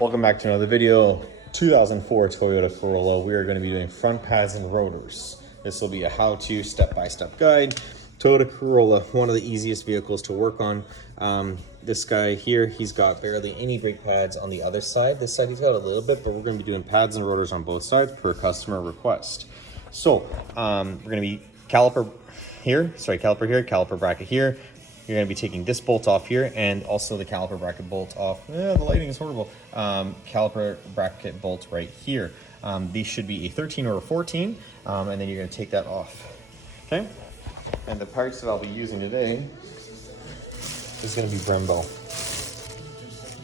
Welcome back to another video. 2004 Toyota Corolla. We are going to be doing front pads and rotors. This will be a how-to step-by-step guide. Toyota Corolla, one of the easiest vehicles to work on. This guy here, he's got barely any brake pads on the other side. This side he's got a little bit, but we're going to be doing pads and rotors on both sides per customer request. So we're going to be caliper here, caliper bracket here. You're going to be taking this bolt off here and also the caliper bracket bolt off. The lighting is horrible. Caliper bracket bolt right here. These should be a 13 or a 14, and then you're going to take that off. Okay? And the parts that I'll be using today is going to be Brembo.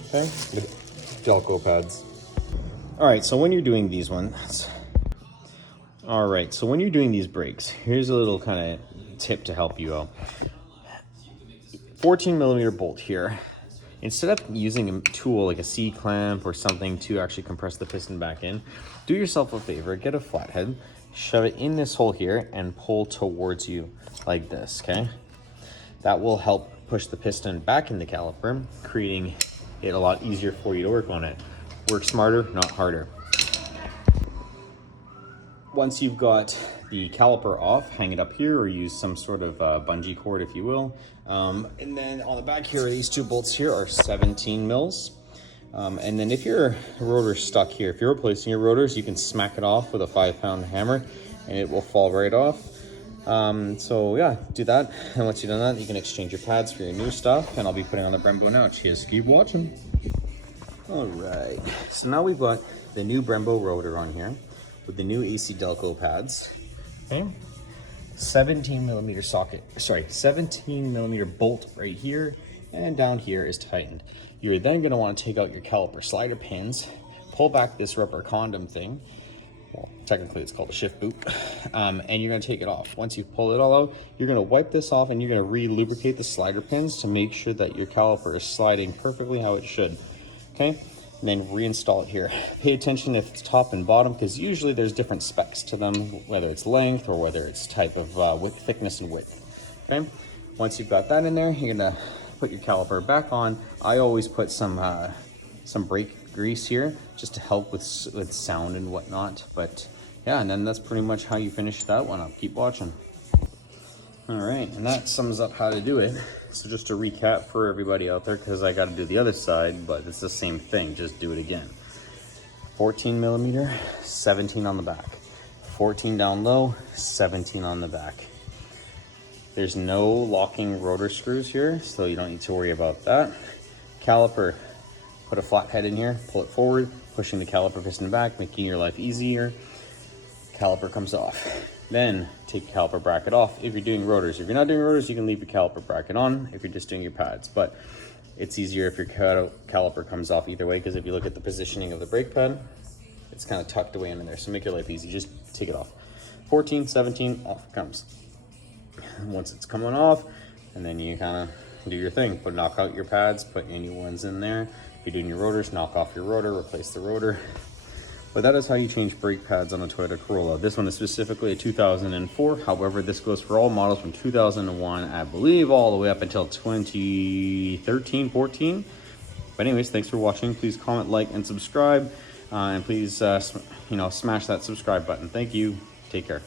Okay? The Delco pads. All right, so when you're doing these ones, all right, so when you're doing these brakes, here's a little kind of tip to help you out. 14mm bolt here. Instead of using a tool like a C-clamp or something to actually compress the piston back in, do yourself a favor, get a flathead, shove it in this hole here and pull towards you like this, okay? That will help push the piston back in the caliper, creating it a lot easier for you to work on it. Work smarter, not harder. Once you've got the caliper off, hang it up here or use some sort of bungee cord, if you will. And then on the back here, these two bolts here are 17 mils. And then if your rotor's stuck here, if you're replacing your rotors, you can smack it off with a 5-pound hammer and it will fall right off. So yeah, do that. And once you've done that, you can exchange your pads for your new stuff. And I'll be putting on the Brembo now. Cheers, keep watching. All right, so now we've got the new Brembo rotor on here with the new AC Delco pads. Okay, 17mm socket, 17mm bolt right here, and down here is tightened. You're then going to want to take out your caliper slider pins, pull back this rubber condom thing. Well, technically it's called a shift boot, and you're going to take it off. Once you pull it all out, you're going to wipe this off and you're going to re-lubricate the slider pins to make sure that your caliper is sliding perfectly how it should. Okay, and then reinstall it here. Pay attention if it's top and bottom, because usually there's different specs to them, whether it's length or whether it's type of width, thickness and width. Okay, once you've got that in there, you're gonna put your caliper back on. I always put some brake grease here just to help with sound and whatnot. But yeah, and then that's pretty much how you finish that one up. Keep watching. All right, and that sums up how to do it. So just to recap for everybody out there, because I got to do the other side, but it's the same thing, just do it again. 14mm, 17 on the back. 14 down low, 17 on the back. There's no locking rotor screws here, so you don't need to worry about that. Caliper, put a flathead in here, pull it forward, pushing the caliper piston back, making your life easier. Caliper comes off. Then take your caliper bracket off if you're doing rotors. If you're not doing rotors, you can leave your caliper bracket on if you're just doing your pads. But it's easier if your caliper comes off either way, because if you look at the positioning of the brake pad, it's kind of tucked away in there. So make your life easy, just take it off. 14, 17, off it comes. Once it's coming off, and then you kind of do your thing. Knock out your pads, put any ones in there. If you're doing your rotors, knock off your rotor, replace the rotor. But that is how you change brake pads on a Toyota Corolla. This one is specifically a 2004. However, this goes for all models from 2001, I believe, all the way up until 2013, 14. But anyways, thanks for watching. Please comment, like, and subscribe. And please, smash that subscribe button. Thank you. Take care.